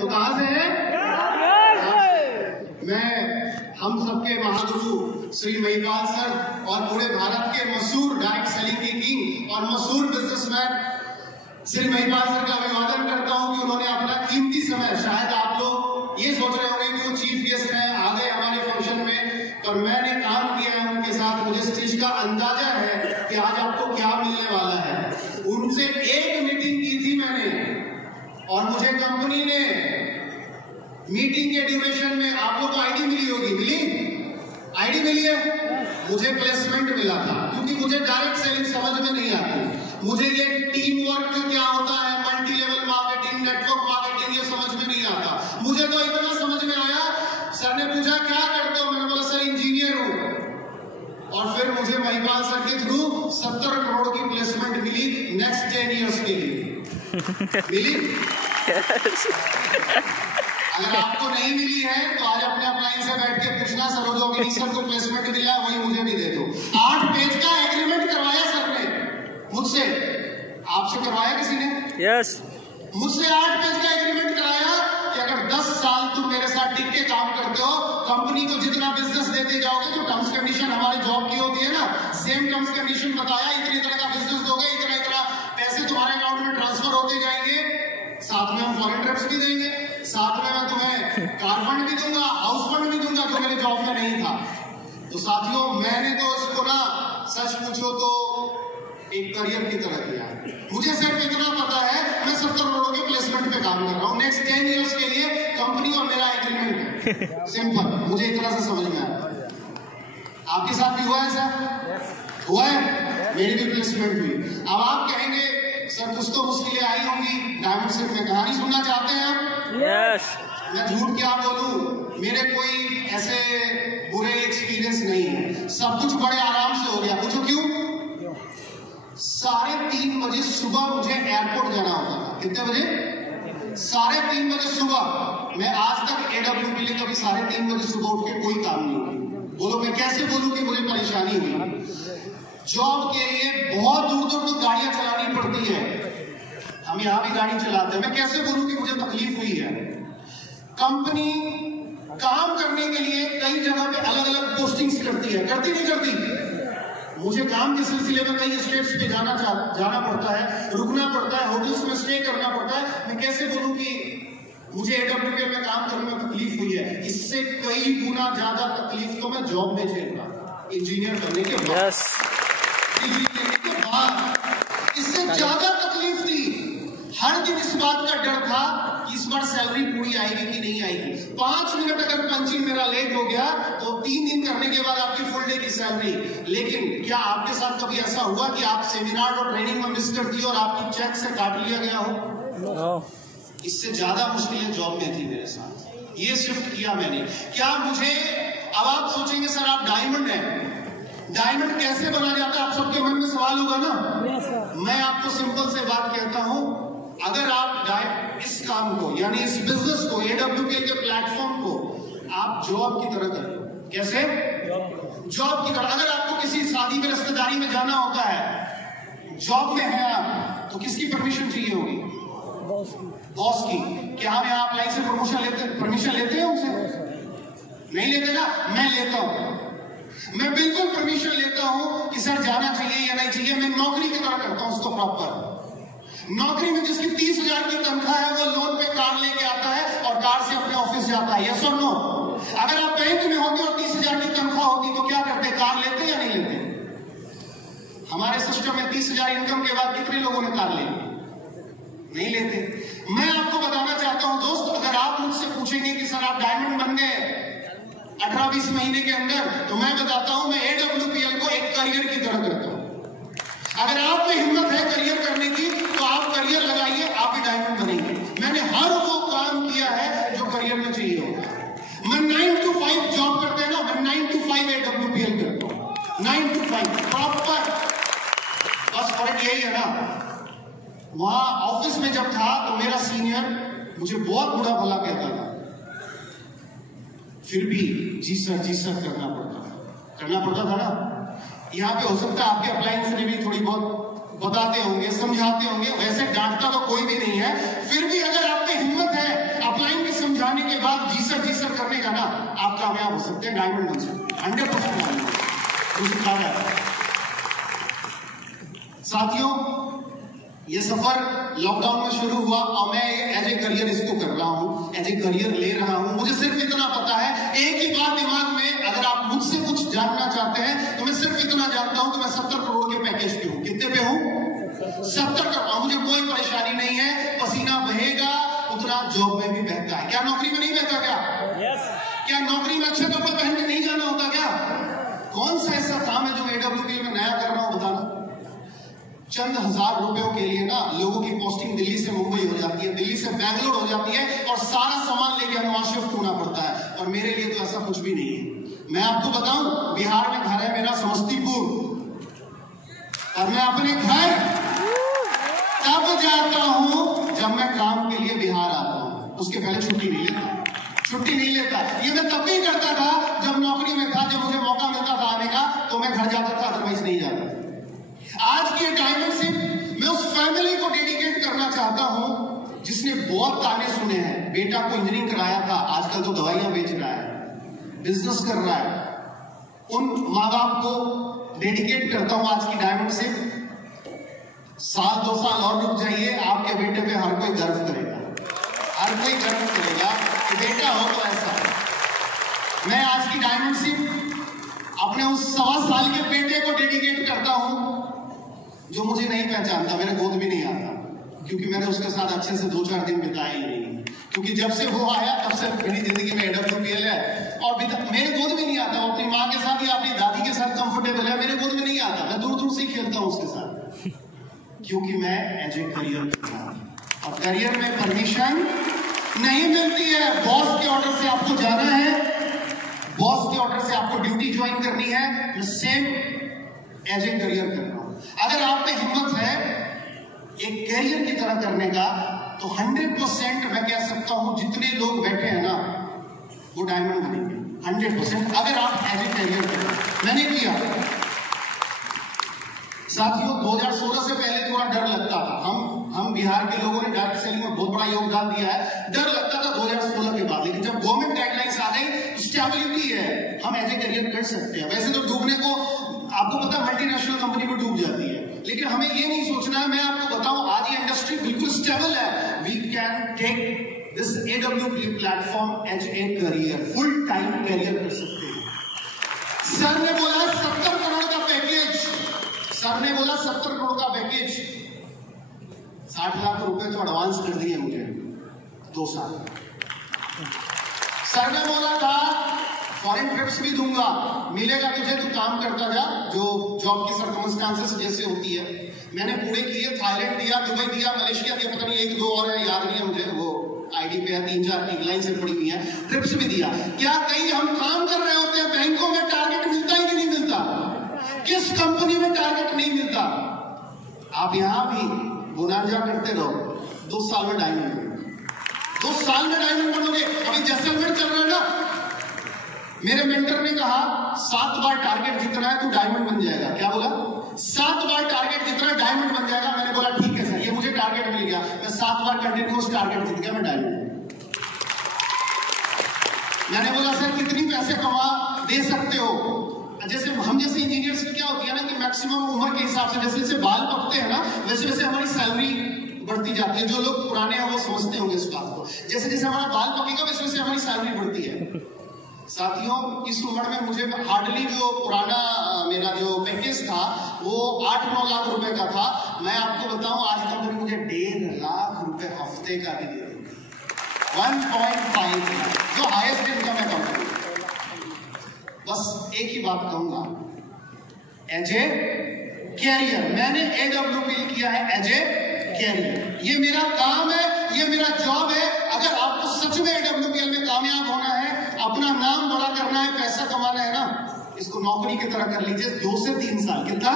तो कहां से है? मैं हम सबके महागुरु श्री महिपाल सर और पूरे भारत के मशहूर डायरेक्ट सेलिंग के किंग और मशहूर बिजनेसमैन श्री महिपाल सर का अभिवादन करता हूं कि उन्होंने अपना कीमती समय, शायद आप लोग ये सोच रहे होंगे कि वो चीफ गेस्ट हैं, आ गए हमारे फंक्शन में, पर मैंने काम किया है उनके साथ, मुझे इस चीज का अंदाजा है कि आज आपको क्या मिलने वाला है। उनसे एक मीटिंग की थी मैंने और मुझे कंपनी ने मीटिंग के ड्यूरेशन में, आप लोग को आईडी मिली होगी, मिली? आईडी मिली है? मुझे प्लेसमेंट मिला था, क्योंकि मुझे डायरेक्ट सेलिंग समझ में नहीं आती। मुझे ये टीम वर्क क्या होता है, multi level marketing, network marketing, ये समझ में नहीं आता। मुझे तो इतना समझ में आया, सर ने पूछा क्या करते हो, मैंने बोला सर इंजीनियर हूं। और फिर मुझे महिपाल सर के थ्रू 70 करोड़ की प्लेसमेंट मिली नेक्स्ट 10 ईयर्स के लिए। मिली? अगर आपको नहीं मिली है तो आज अपने अपलाइन से बैठ के पूछना, सर जो अभी सर को प्लेसमेंट मिला है वही मुझे भी दे दो। 8 पेज का एग्रीमेंट करवाया सर ने मुझसे, आपसे करवाया किसी ने? यस। मुझसे 8 पेज का एग्रीमेंट कराया कि अगर 10 साल तुम मेरे साथ टिक के काम करते हो, कंपनी को जितना बिजनेस देते जाओगे, जो टर्म्स कंडीशन हमारे जॉब की होती है ना, सेम टर्म्स कंडीशन बताया, इतनी तरह का बिजनेस दोगे, इतना इतना पैसे तुम्हारे अकाउंट में ट्रांसफर होते जाएंगे, साथ में हम फॉरेन ट्रिप्स भी देंगे, साथ में मैं तुम्हें कार फंड भी दूंगा, हाउस फंड भी दूंगा, जो मेरे जॉब में नहीं था। तो साथियों, मैंने तो इसको ना सच पूछो तो एक करियर की तरह किया। मुझे सिर्फ इतना पता है, मैं 70 करोड़ के प्लेसमेंट पे काम कर रहा हूँ, नेक्स्ट 10 ईयर्स के लिए कंपनी और मेरा एग्रीमेंट है, सिंपल। मुझे इतना से समझ में आया। आपके साथ भी हुआ है सर? हुआ है? मेरी भी प्लेसमेंट हुई। अब आप कहेंगे सर कुछ तो मुश्किलें आई होंगी, डायमंड सिर्फ में कहानी सुनना चाहते हैं आप? यस। मैं झूठ क्या बोलूं, मेरे कोई ऐसे बुरे एक्सपीरियंस नहीं है, सब कुछ बड़े आराम से हो गया। पूछो क्यों? 3:30 बजे सुबह मुझे एयरपोर्ट जाना होता था। कितने बजे? 3:30 बजे सुबह। मैं आज तक AWP के लिए कभी 3:30 बजे सुबह उठ के कोई काम नहीं हुई। बोलो मैं कैसे बोलूं कि मुझे परेशानी हुई? जॉब के लिए बहुत दूर दूर तक गाड़ियां चलानी पड़ती है, हम यहां भी गाड़ी चलाते हैं। मैं कैसे बोलूं कि मुझे तकलीफ हुई है? कंपनी काम करने के लिए कई जगह पे अलग अलग पोस्टिंग्स करती है, करती नहीं करती? मुझे काम के सिलसिले में कई स्टेट्स पे जाना पड़ता है, रुकना पड़ता है, होटल्स में स्टे करना पड़ता है। मैं कैसे बोलूं कि मुझे AWP में काम करने में तकलीफ हुई है? इससे कई गुना ज्यादा तकलीफ तो मैं जॉब में झेल रहा था, इंजीनियर बनने के बाद, डिग्री लेने के बाद। इससे ज्यादा तकलीफ थी। हर दिन इस बात का डर था कि इस बार सैलरी पूरी आएगी कि नहीं आएगी। 5 मिनट अगर पंचिंग मेरा लेट हो गया तो 3 दिन करने के बाद आपकी फुल डे की सैलरी। लेकिन क्या आपके साथ कभी ऐसा हुआ कि आप सेमिनार और ट्रेनिंग में मिस कर दी और आपकी चेक से काट लिया गया हो? इससे ज्यादा मुश्किलें जॉब में थी मेरे साथ। ये शिफ्ट किया मैंने। क्या मुझे, अब आप सोचेंगे सर आप डायमंड हैं, डायमंड कैसे बना जाता है? आप सबके मन में सवाल होगा ना। मैं आपको सिंपल से बात कहता हूं, अगर आप इस काम को, यानी इस बिजनेस को, AWP के प्लेटफॉर्म को आप जॉब की तरह करें। कैसे? जॉब की तरह। अगर आपको किसी शादी में, रिश्तेदारी में जाना होता है, जॉब में है आप, तो किसकी परमिशन चाहिए होगी? बॉस की। क्या हम यहाँ अप्लाई से परमिशन लेते हैं उनसे? नहीं लेते ना। मैं लेता हूं, मैं बिल्कुल परमिशन लेता हूं कि सर जाना चाहिए या नहीं चाहिए। मैं नौकरी की तरह करता हूं उसको प्रॉपर। नौकरी में जिसकी 30,000 की तनख्वाह है वो लोन पे कार लेके आता है और कार से अपने ऑफिस जाता है। यस और नो? अगर आप बैंक में होते और 30,000 की तनख्वाह होती तो क्या करते? कार लेते या नहीं लेते? हमारे सिस्टम में 30,000 इनकम के बाद कितने लोगों ने कार ली? नहीं लेते। मैं आपको बताना चाहता हूं दोस्त, अगर आप मुझसे पूछेंगे कि सर आप डायमंड बन गए 18-20 महीने के अंदर, तो मैं बताता हूं मैं AWPL को एक करियर की तरह करता हूं। अगर आप में हिम्मत है करियर करने की तो आप करियर लगाइए, आप भी डायमंड बनेंगे। मैंने हर वो काम किया है जो करियर में चाहिए होगा। मैं 9 to 5 जॉब करते हैं ना, मैं 9 to 5 AWPL करता हूं। 9 to 5 प्रॉपर। बस फर्क यही है ना, वहां ऑफिस में जब था तो मेरा सीनियर मुझे बहुत बुरा भला कहता था, फिर भी जी सर करना पड़ता था ना। यहाँ पे हो सकता है आपके अप्लाइंस ने भी थोड़ी बहुत बताते होंगे, समझाते होंगे, वैसे डांटता तो कोई भी नहीं है। फिर भी अगर आप में हिम्मत है, अप्लाइंस के बाद जीसर करने का ना आप कामयाब हो सकते हैं, डायमंड बन सकते हैं 100%। साथियों, ये सफर लॉकडाउन में शुरू हुआ और मैं एज ए करियर इसको कर रहा हूं, एज ए करियर ले रहा हूं। मुझे सिर्फ इतना पता है, एक ही बात दिमाग में, अगर आप मुझसे कुछ जानना चाहते हैं तो मैं सिर्फ इतना जानता हूं कि मैं 70 करोड़ के पैकेज पे हूं। कितने पे हूं? 70 करोड़। मुझे कोई परेशानी नहीं है, पसीना बहेगा उतना जॉब में भी बहता है। क्या नौकरी में नहीं बहता? क्या क्या नौकरी में अच्छे कपड़े पहन के नहीं जाना होता? क्या कौन सा ऐसा काम है जो AWPL में नया कर रहा हूं? बताना। चंद हजार रुपयों के लिए ना लोगों की पोस्टिंग दिल्ली से मुंबई हो जाती है, दिल्ली से बैंगलोर हो जाती है और सारा सामान लेके हमें वहां शिफ्ट होना पड़ता है। और मेरे लिए तो ऐसा कुछ भी नहीं है। मैं आपको बताऊं, बिहार में घर है मेरा समस्तीपुर, और मैं अपने घर तब जाता हूं जब मैं काम के लिए बिहार आता हूं। उसके पहले छुट्टी नहीं लेता। ये मैं तब भी करता था जब नौकरी में था, जब मुझे मौका मिलता था आने का तो मैं घर जाता था, अदरवाइज नहीं जाता। आज की डायमंड सिप मैं उस फैमिली को डेडिकेट करना चाहता हूं जिसने बहुत ताने सुने हैं। बेटा को इंजीनियरिंग कराया था, आजकल तो दवाइयां बेच रहा है, बिजनेस कर रहा है। उन माँ बाप को डेडिकेट करता हूं आज की डायमंड सिप। साल 2 साल और रुक जाइए, आपके बेटे पे हर कोई गर्व करेगा, हर कोई गर्व करेगा कि बेटा हो तो ऐसा। मैं आज की डायमंड सिप अपने उस 1.25 साल के बेटे को डेडिकेट करता हूं जो मुझे नहीं पहचानता, मेरे गोद भी नहीं आता, क्योंकि मैंने उसके साथ अच्छे से 2-4 दिन बिताए ही नहीं। क्योंकि जब से वो आया तब से मेरी जिंदगी में AWPL है और मेरे गोद में नहीं आता। वो अपनी माँ के साथ या अपनी दादी के साथ कंफर्टेबल है, मेरे गोद में नहीं आता। मैं दूर दूर से खेलता हूँ उसके साथ, क्योंकि मैं एज ए करियर करता हूं और करियर में परमिशन नहीं मिलती है। बॉस के ऑर्डर से आपको जाना है, बॉस के ऑर्डर से आपको ड्यूटी ज्वाइन करनी है। मैं सेम एज ए करियर कर रहा हूं। अगर आप में हिम्मत है एक कैरियर की तरह करने का तो 100% मैं कह सकता हूं जितने लोग बैठे हैं ना वो डायमंड बनेंगे 100%, अगर आप एज ए कैरियर करें। मैंने किया। साथियों, 2016 से पहले थोड़ा डर लगता था। हम बिहार के लोगों ने डायरेक्ट सेलिंग में बहुत बड़ा योगदान दिया है। डर लगता था 2016 के बाद, लेकिन जब गवर्नमेंट गाइडलाइंस आ गई तो स्टेबिलिटी है, हम एज ए करियर कर सकते हैं। वैसे तो डूबने को आपको पता है मल्टीनेशनल कंपनी में डूब जाती है, लेकिन हमें ये नहीं सोचना है। मैं आपको बताऊं, आज ये इंडस्ट्री बिल्कुल स्टेबल है। We can take this AWPL platform as a career, full time career कर सकते हैं। सर ने बोला 70 करोड़ का पैकेज, सर ने बोला 70 करोड़ का पैकेज, 60 लाख रुपए तो एडवांस कर दिए मुझे 2 साल। सर ने बोला था फॉरेन ट्रिप्स भी दूंगा, मिलेगा तुझे, तू काम करता जा, जो जॉब की सर्कमस्टांसेस जैसे होती है। मैंने पूरे किए, थाईलैंड दिया, दुबई दिया, मलेशिया दिया, पता नहीं 1-2 और है, याद नहीं है मुझे, वो आईडी पे है, 3-4 की लाइन से पड़ी हुई है। ट्रिप्स भी दिया। क्या कहीं हम काम कर रहे होते हैं, बैंकों में टारगेट मिलता है कि नहीं मिलता? किस कंपनी में टारगेट नहीं मिलता? आप यहां भी बोनांजा करते रहो, 2 साल में डायमंड, 2 साल में डायमंड बनोगे। अभी जैसलमेर चल रहा है ना, मेरे मेंटर ने कहा 7 बार टारगेट जितना है तू डायमंड बन जाएगा। क्या बोला? 7 बार टारगेट जितना डायमंड बन जाएगा। मैंने बोला ठीक है सर, ये मुझे टारगेट मिल गया, मैं 7 बार कंटिन्यूअस टारगेट जीत गया, मैं डायमंड। मैंने बोला सर कितनी पैसे कमा दे सकते हो? जैसे हम जैसे इंजीनियर्स की क्या होती है ना कि मैक्सिमम उम्र के हिसाब से जैसे जैसे बाल पकते हैं ना, वैसे वैसे हमारी सैलरी बढ़ती जाती है। जो लोग पुराने हैं वो समझते होंगे इस बात को। जैसे जैसे हमारा बाल पकेगा वैसे वैसे हमारी सैलरी बढ़ती है। साथियों, इस उम्र में मुझे हार्डली जो पुराना मेरा जो पैकेज था वो 8-9 लाख रुपए का था। मैं आपको बताऊं, आज कंपनी मुझे 1.5 लाख रुपए हफ्ते का भी दे देगी, 1.5 लाख, जो हाईएस्ट इनकम है कंपनी। बस एक ही बात कहूंगा, एज ए कैरियर मैंने AWPL किया है एज ए कैरियर। ये मेरा काम है, ये मेरा जॉब है। अगर आपको सच में AWPL में कामयाब होना है, अपना नाम बड़ा करना है, पैसा कमाना है ना, इसको नौकरी की तरह कर लीजिए 2 से 3 साल। कितना?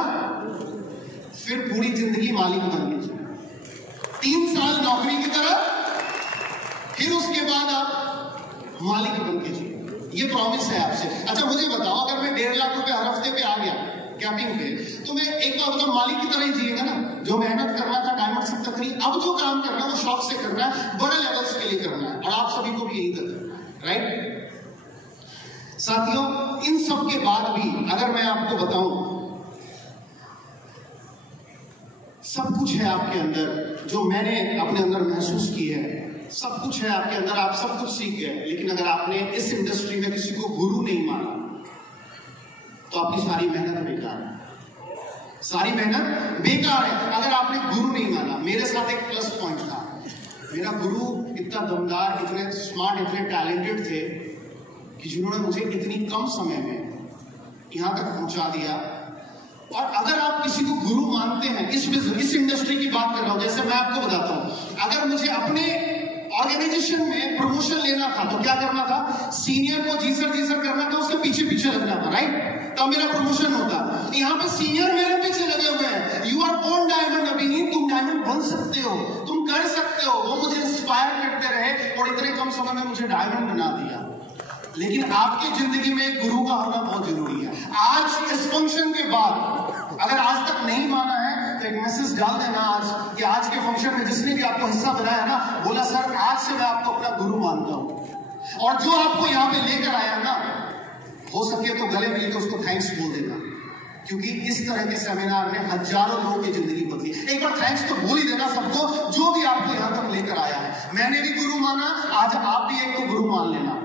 फिर पूरी जिंदगी मालिक बन लीजिए। 3 साल नौकरी की तरह, फिर उसके बाद आप मालिक बन के जिए। ये प्रॉमिस है आपसे। अच्छा मुझे बताओ, अगर मैं 1.5 लाख रुपए हर हफ्ते पे आ गया कैपिंग पे, तो मैं एक बार मतलब मालिक की तरह ही जिएगा ना। जो मेहनत करना था डायमंड सिप तक नहीं, अब जो काम करना है वो शौक से करना है, बड़े लेवल्स के लिए करना है, और आप सभी को भी यही करना है। साथियों, इन सब के बाद भी अगर मैं आपको बताऊं, सब कुछ है आपके अंदर जो मैंने अपने अंदर महसूस की है, सब कुछ है आपके अंदर, आप सब कुछ सीख गए, लेकिन अगर आपने इस इंडस्ट्री में किसी को गुरु नहीं माना तो आपकी सारी मेहनत बेकार है, सारी मेहनत बेकार है अगर आपने गुरु नहीं माना। मेरे साथ एक प्लस पॉइंट था, मेरा गुरु इतना दमदार, इतने स्मार्ट, इतने टैलेंटेड थे कि जिन्होंने मुझे इतनी कम समय में यहां तक पहुंचा दिया। और अगर आप किसी को गुरु मानते हैं, इस इंडस्ट्री की बात कर रहा हूं, जैसे मैं आपको बताता हूं, अगर मुझे अपने ऑर्गेनाइजेशन में प्रमोशन लेना था तो क्या करना था, सीनियर को जीसर करना था, उसके पीछे पीछे लगना था, राइट, तब मेरा प्रमोशन होता। यहाँ पे सीनियर मेरे पीछे लगे हुए हैं, यू आर बोर्न डायमंड अभिनीत, तुम डायमंड बन सकते हो, तुम कर सकते हो। वो मुझे इंस्पायर करते रहे और इतने कम समय में मुझे डायमंड बना दिया। लेकिन आपकी जिंदगी में एक गुरु का होना बहुत जरूरी है। आज इस फंक्शन के बाद अगर आज तक नहीं माना है तो एक मैसेज डाल देना आज, कि आज के फंक्शन में जिसने भी आपको हिस्सा बनाया ना, बोला सर आज से मैं आपको अपना गुरु मानता हूं। और जो आपको यहाँ पे लेकर आया ना, हो सके तो गले मिलकर उसको थैंक्स बोल देना, क्योंकि इस तरह के सेमिनार ने हजारों लोगों की जिंदगी बदली। एक बार थैंक्स तो बोल ही देना सबको, जो भी आपको यहाँ तक लेकर आया है। मैंने भी गुरु माना, आज आप भी एक को गुरु मान लेना।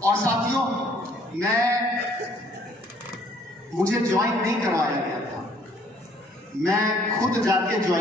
और साथियों, मुझे ज्वाइन नहीं करवाया गया था, मैं खुद जाके ज्वाइन